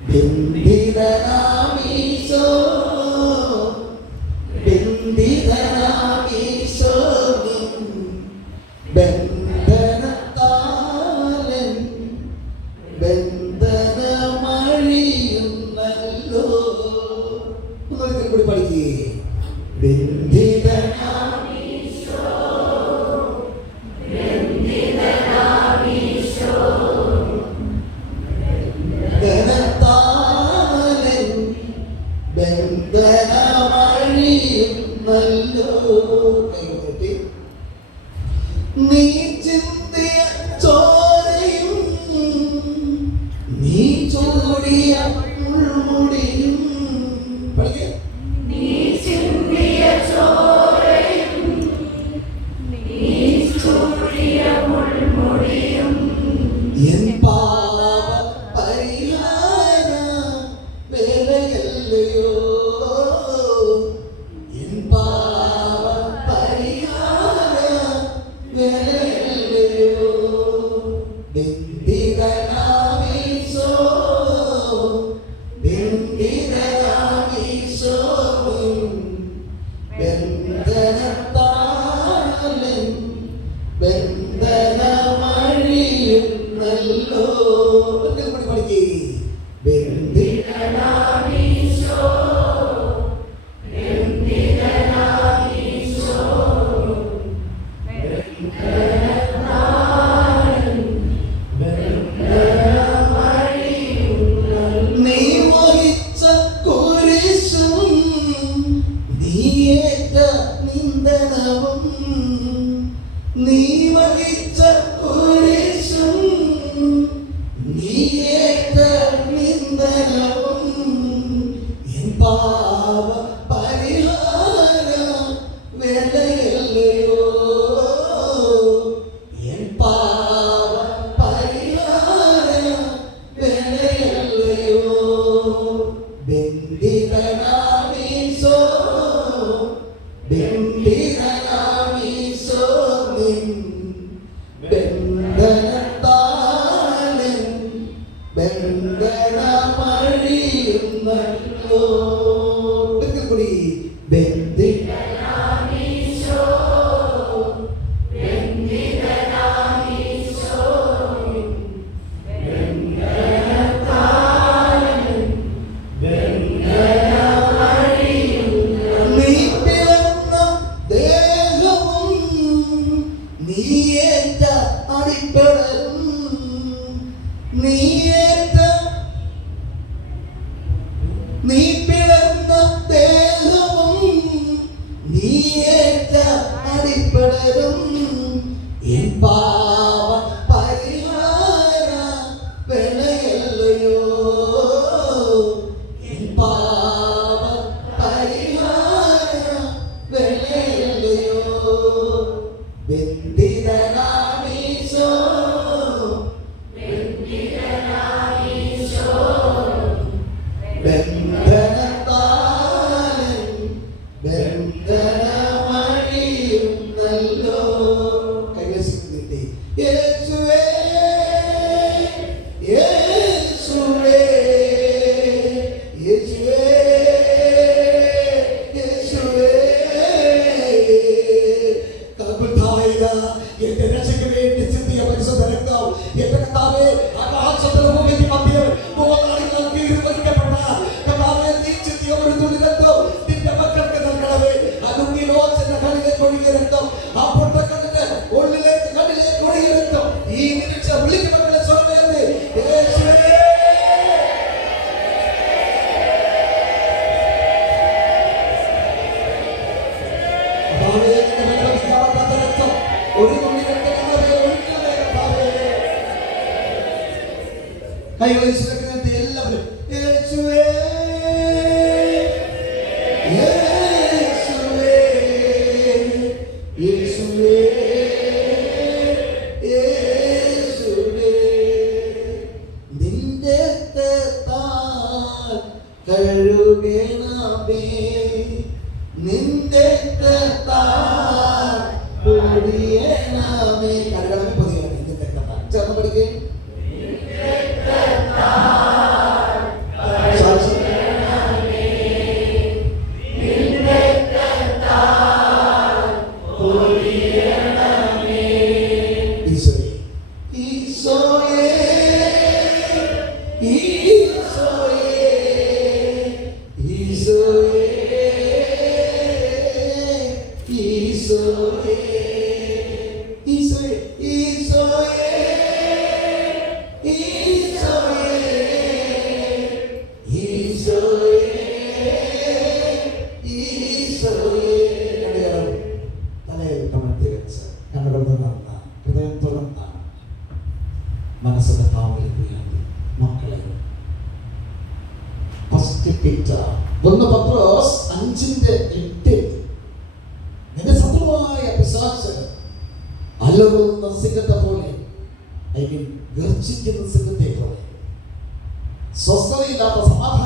ബന്ധിതനാമീശോ, ബന്ധിതനാമീശോ, ബന്ധനത്താലൻ ബന്ധനമഴിയുന്നല്ലോ. ഒന്നൊരിക്കൽ കൂടി പഠിക്കേ. ബന്ധിതനാമീശോ, ബന്ധിതനാമീശോ, ബന്ധനത്താലൻ ബന്ധനമഴിയുന്നല്ലോ. നീ ചിന്തിയ ചോരയും നീ ചൂടിയ മുൾമുടിയും, നീ ചിന്തിയ ചോരയും നീ ചൂടിയ മുൾമുടിയും എൻ പാപ പരിഹാര വേലയല്ലയോ, എൻ പാപ പരിഹാര വേലയല്ലയോ. ബന്ധിതനാമീശോ, ബന്ധിതനാമീശോ, ബന്ധനത്താലൻ ബന്ധനമഴിയുന്നല്ലോ. പഠിക്കേ. ബന്ധിതനാമീശോ, ബന്ധിതനാമീശോ, ബന്ധനത്താലൻ ബന്ധനമഴിയുന്നല്ലോ. നീ വഹിച്ച കുരിശും നീയേറ്റ നിന്ദനവും, നീ വഹിച്ച കുരിശും നീയേറ്റ നിന്ദനവും, എൻ പാപ പരിഹാര വേലയല്ലയോ, എൻ പാപ പരിഹാര വേലയല്ലയോ. ബന്ധിതനാമീശോ, ബന്ധിതനാമീശോ, ബന്ധനത്താലൻ ബന്ധനമഴിയുന്നല്ലോ. ഒരിക്കൽ കൂടി. ബന്ധിതനാമീശോ, ബന്ധിതനാമീശോ, ബന്ധനത്താലൻ ബന്ധനമഴിയുന്നല്ലോ. നീ പിറന്ന ദേഹവും നീയേറ്റ അടിപ്പടലും, നീ പിറന്ന ദേഹവും നീയേറ്റ അടിപ്പടലും, എൻ പാപ പരിഹാര വേലയല്ലയോ, എൻ പാപ പരിഹാര വേലയല്ലയോ. ബന്ധിതനാമീശോ, ബന്ധിതനാമീശോ, ബന്ധനത്താലൻ ബന്ധനമഴിയുന്നല്ലോ. കൈവശിക്കുന്നില്ലേ? യേശുവേ, യേശുവേ, യേശുവേ, യേശുവേ. കർത്താവേ, എന്റെ രക്ഷയ്ക്ക് വേണ്ടി ചിന്തിയ പരിശുദ്ധ രക്തം, എന്റെ കർത്താവേ, ആകാശത്തിലെ ഭൂമിക്ക് മധ്യേ ഭൂതകാലങ്ങൾ കീഴ്പ്പെടുത്തപ്പെട്ട കർത്താവേ, നീ ചിന്തിയ ഒരു തുള്ളി രക്തം നിന്റെ മക്കൾക്ക് നൽകണമേ. അതുങ്ങി ലോകത്തിന്റെ കണ്ണിലേക്ക് ഒഴുകിയ രക്തം, ആ പൊട്ടക്കണ്ണിന്റെ ഉള്ളിലേക്ക് കണ്ണിലേക്ക് ഒഴുകിയ രക്തം, ഈ നിമിഷം വിളിക്കുന്നവരുടെ സ്വരമേ യേശുവേ. കർത്താവേ, നിന്റെ വിലപിക്കാത്ത രക്തം ഒരു തുള്ളി രക്തം ഞങ്ങളുടെ ഒഴുക്കണമേ കർത്താവേ. കൈവശിക്കുന്ന എല്ലാവരും യേശുവേ, യേശുവേ, യേശുവേ, യേശുവേ. നിന്റെ രക്തത്താൽ കഴുകണമേ, നിന്റെ രക്തത്താൽ പൊടിയണമേ. കഴുകണമേ, പൊതിയണമേ. നിന്റെ രക്തത്താൽ ചേർന്ന് പഠിക്കേ. മനസ്സിന്റെ താവലിക്കുകയാണ് മക്കളെ. ഒന്ന് പത്രോസ് 5:8 നിന്റെ ശത്രുവായ പിശാച് അലറുന്ന സിംഹത്തെ പോലെ, ഗർജിക്കുന്ന സിംഹത്തെ പോലെ, സ്വസ്ഥതയില്ലാത്ത സമാധാനം